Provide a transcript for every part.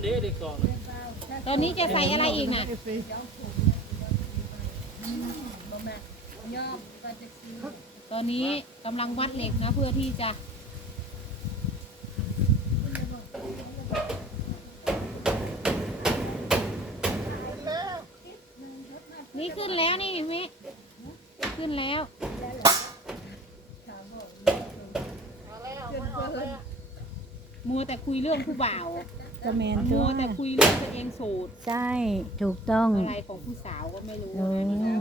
นนี้เด็กสองน่ะตอนนี้จะใส่อะไรอีกน่ะตอนนี้กำลังวัดเหล็กนะเพื่อที่จะ นี่ขึ้นแล้วนี่มิขึ้นแล้วมัวแต่คุยเรื่องผู้บ่าว ก็แมนมัตัววแต่คุยเรื่องตัวเองโสดใช่ถูกต้อง อะไรของผู้สาวก็ไม่รู้โอ้นะ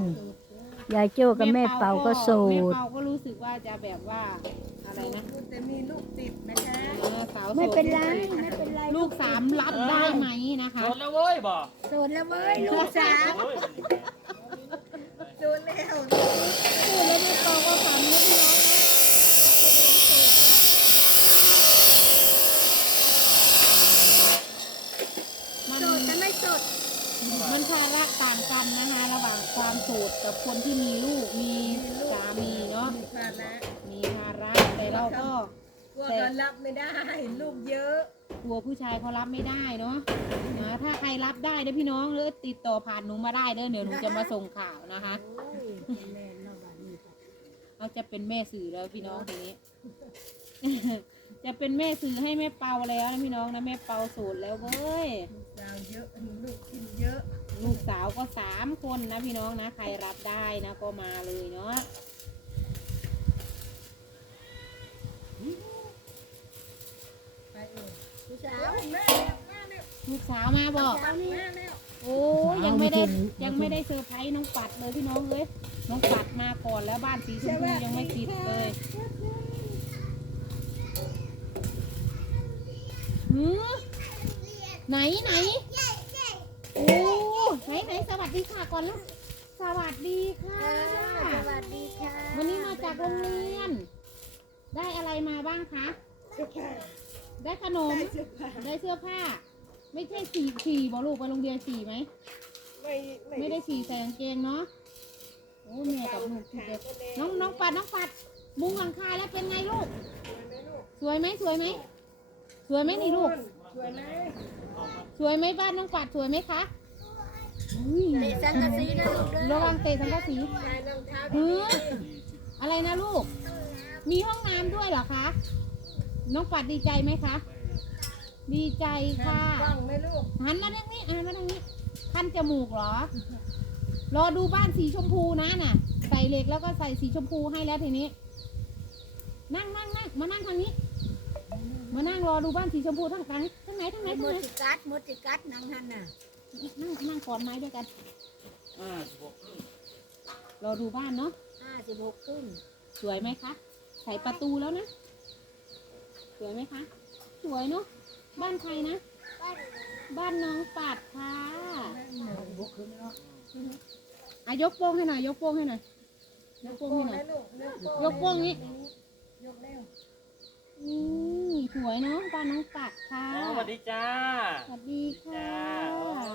ยายโจ้กับแม่เป่าก็โสแม่ดเปาก็รู้สึกว่าจะแบบว่าอะไรนะแต่มีลูกติดนะคะเออสาวโสดไม่เป็นไรไม่เป็นไรลูกสามรับได้ไหมนะคะ โดนแล้วเว้ยบ่โสดแล้วเว้ยลูกสาวโอ้ยโดนแล้วพูดแล้วแม่เปาก็ขำนะพี่น้องนะ มันโสดแต่ไม่โสด มันภาระต่างกันนะคะระหว่างความโสดกับคนที่มีลูกมีสามีเนาะมีภาระมีภาระแต่เราก็กลัวก็รับไม่ได้ ลูกเยอะกลัวผู้ชายเขารับไม่ได้เนาะนะถ้าใครรับได้เด้อพี่น้องหรือติดต่อผ่านหนูมาได้เด้อเดี๋ยวหนูจะมาส่งข่าวนะคะเราจะเป็นแม่สื่อแล้วพี่น้องทีนี้ จะเป็นแม่สื่อให้แม่เปาแล้วนะพี่น้องนะแม่เปาโสูตรแล้วเว้ยลูกสาวเยอะลูกกินเยอะ ลูกสาวก็สามคนนะพี่น้องนะ ใครรับได้นะก็มาเลยเนาะไปเออผู้สาแล้ววแม่แล้วแม่แล้วลูกสาวมาบอกแม่แล้วโอ้ยยังไม่ได้ยังไม่ได้เซอร์ไพรส์น้องปัดเลยพี่น้องเลยน้องปัดมาก่อนแล้วบ้านสีชมพูยังไม่ติดเลยหือ ไหนไหนโอ้ไหนไหนสวัสดีค่ะก่อนลูกสวัสดีค่ะ สวัสดีค่ะ วันนี้มาจากโรงเรียน ได้อะไรมาบ้างคะได้ขนมได้เสื้อผ้า ไม่ใช่สีสีบอลูกไปโรงเรียนสีไหมไม่ไม่ได้สีใส่กางเกงเนาะโอ้แม่กับลูกที่เด็กน้องน้องปัดน้องปัด มุงหลังคาแล้วเป็นไงลูก สวยไหมสวยไหมสวยไหมนี่ลูก สวยไหมสวยไหมบ้านน้องปัดสวยไหมคะอุ้ยเตะสังกะสีนะลูกเด้ระอวังเตะสังกะสีใส่รองเท้าเฮ้ยอะไรนะลูก มีห้องน้ำด้วยเหรอคะ น้องปัดดีใจไหมคะ ดีใจค่ะ กล้องไหมลูกหันมาทางนี้หันมาทางนี้คันจมูกเหรอ รอดูบ้านสีชมพูนะน่ะ ใส่เหล็กแล้วก็ใส่สีชมพูให้แล้วทีนี้ นั่งนั่งนั่งมานั่งทางนี้ มานั่งรอดูบ้านสีชมพูทั้งไหนทั้งไหนทั้งไหนหมทั้งดไหนติกัดหมดติกัดนางหันน่ะนั่งนั่งกอดไม้ด้วยกันอ่าสิบหกครึ่งรอดูบ้านเนาะห้าสิบหกขึ้นสวยไหมคะใส่ประตูแล้วนะ สวยไหมคะ สวยเนาะบ้านใครนะ บ้านน้องปัดค่ะอะยกโป้งให้หน่อยยกโป้งให้หน่อยยกโป้งให้หน่อยลูกเลือกยกโป้งนี้ ยกเร็ว นี่สวยเนาะบ้านน้องปัดค่ะอ๋อสวัสดีจ้าสวัสดีค่ะ จ้าเอ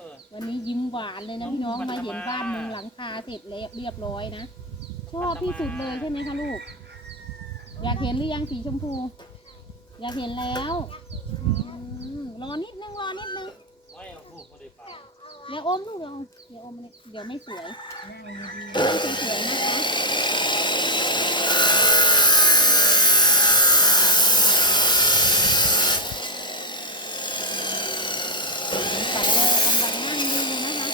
อ วันนี้ยิ้มหวานเลยนะพี่น้องมันมาจะเห็นมาบ้านมุงหลังคาเสร็จแล้วเรียบร้อยนะ ชอบที่สุดเลยใช่ไหมคะลูก อยากเห็นหรือยังสีชมพู อยากเห็นแล้วอืมรอนิดนึงรอนิดนึง ไม่เอาผูกมาได้เปล่าเดี๋ยวอมลูกเดี๋ยวอมเดี๋ยวอมอันนี้เดี๋ยวไม่สวยง่ายดีต้องสวยๆนะคะปัดเรากำลังนั่งดูนะคะ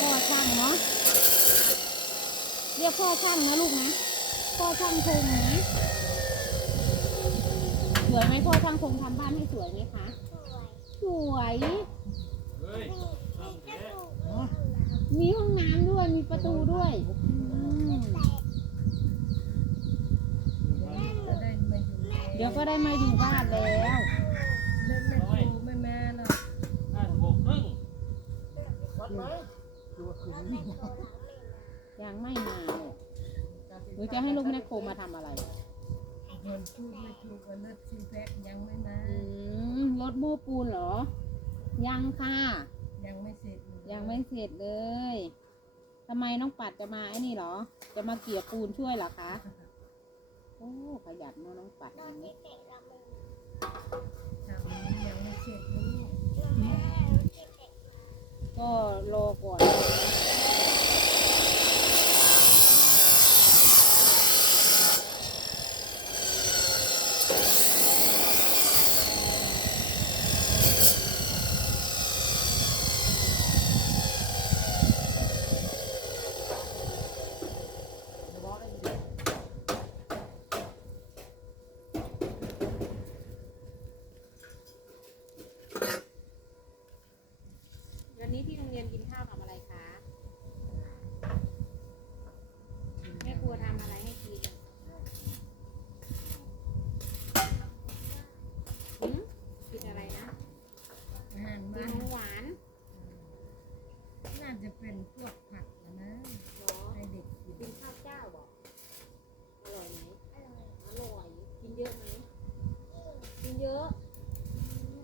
พ่อช่างเนาะเรียกพ่อ ช่างนะลูกนะ พ่อช่างคงนะ สวยไหมพ่อช่างคงทำบ้านให้สวยไหมคะ สวย เฮ้ยทำแท้มีห้องน้ำด้วย มีประตูด้วยอืมจะได้มาอยู่เดี๋ยวก็ได้มาอยู่บ้านแล้วเล่นไม่ถูกไม่แม่หรอกห้าสิบหกครึ่งยังไม่มาเลย หนูจะให้ลูกแม่โคมาทำอะไรเงินพูดไม่ถูกว่าเลิศซีแพคยังไม่มา อืมรถโม้ปูนเหรอ ยังค่ะ ยังไม่เสร็จยังไม่เสร็จเลยทำไมน้องปัดจะมาไอ้นี่เหรอ จะมาเกี่ยปูนช่วยเหรอคะ โอ้ขยันเนอะน้องปัดอย่างนี้ทำนี้ยังไม่เสร็จลูกก็รอก่อนวันนี้ที่โรงเรียนกินข้าวกับอะไรคะ แม่ครัวทำอะไรให้กินหืมกินอะไรนะ อาหาร กิ บ้าน น ของหวาน น่าจะเป็น พวกผักนะนะหรอให้เด็กกินกินข้าวเจ้าบอกอร่อยไหมอร่อยกินเยอะไหมกินเยอะ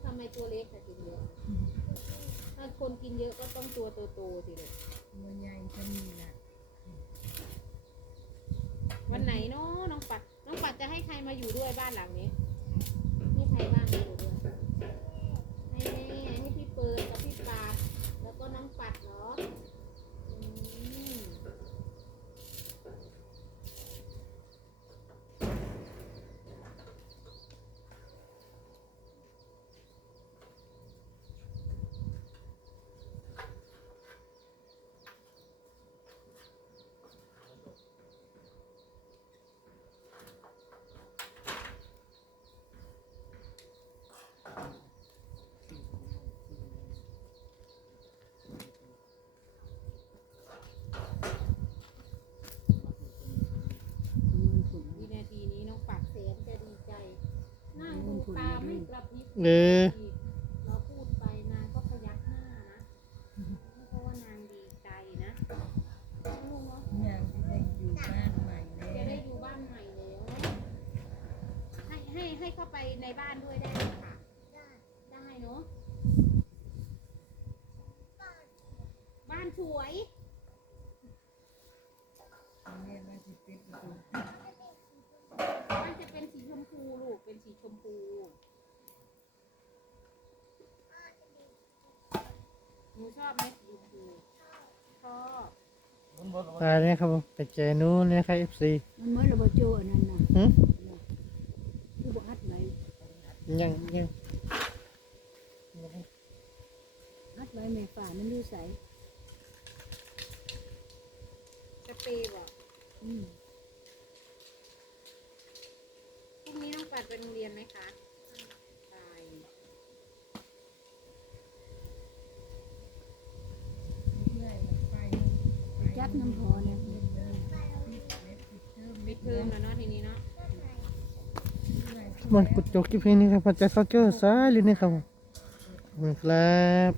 ทำไมตัวเล็กแต่กินเยอะ ถ้าคนกินเยอะก็ต้องตัวโตๆสิลูกตัวใหญ่ก็มีนะวันไหนเนาะน้องปัด น้องปัดจะให้ใครมาอยู่ด้วยบ้านหลังนี้ให้ใครบ้างมาอยู่ด้วย ให้แม่ให้พี่เปิดกับพี่ปาดแล้วก็น้องปัดเหรออืม วินาทีนี้น้องปัดเสียนจะดีใจ นั่งดูตาไม่กระพริบ เออเราพูดไปนางก็พยักหน้านะเพราะว่านางดีใจนะลูกเนาะอยางที่ได้อยู่บ้านใหม่แล้จะได้อยู่บ้านใหม่แล้วให้ให้ให้เข้าไปในบ้านด้วยได้ไหมคะได้เนาะบ้านสวยแม่ว่าจะเป็นประตูมันจะเป็นสีชมพูลูกเป็นสีชมพู หนูชอบไหมสีชมพูชอบมันบนตายเนี่ยครับผมไปเจอนู้นเนี่ยครับ FC มันเหมือนระเบิดโจอันนั้นน่ะหึคือบอกอัดไว้ยังยังอัดไว้แม่ฝ่ามันดูใส สเปรย์บอกอืม พรุ่งนี้น้องปัดไปโรงเรียนไหมคะไป เรื่อยๆไป จับ น้ำพอเนี่ยปิดเลยปิดเล็บปิดเทอมปิดเทอมแล้วเนาะทีนี้เนาะเรื่อยๆมันกดจบคลิปนี้ครับพอใจเขาเจอสายเลยนะครับมขอบคุณครับ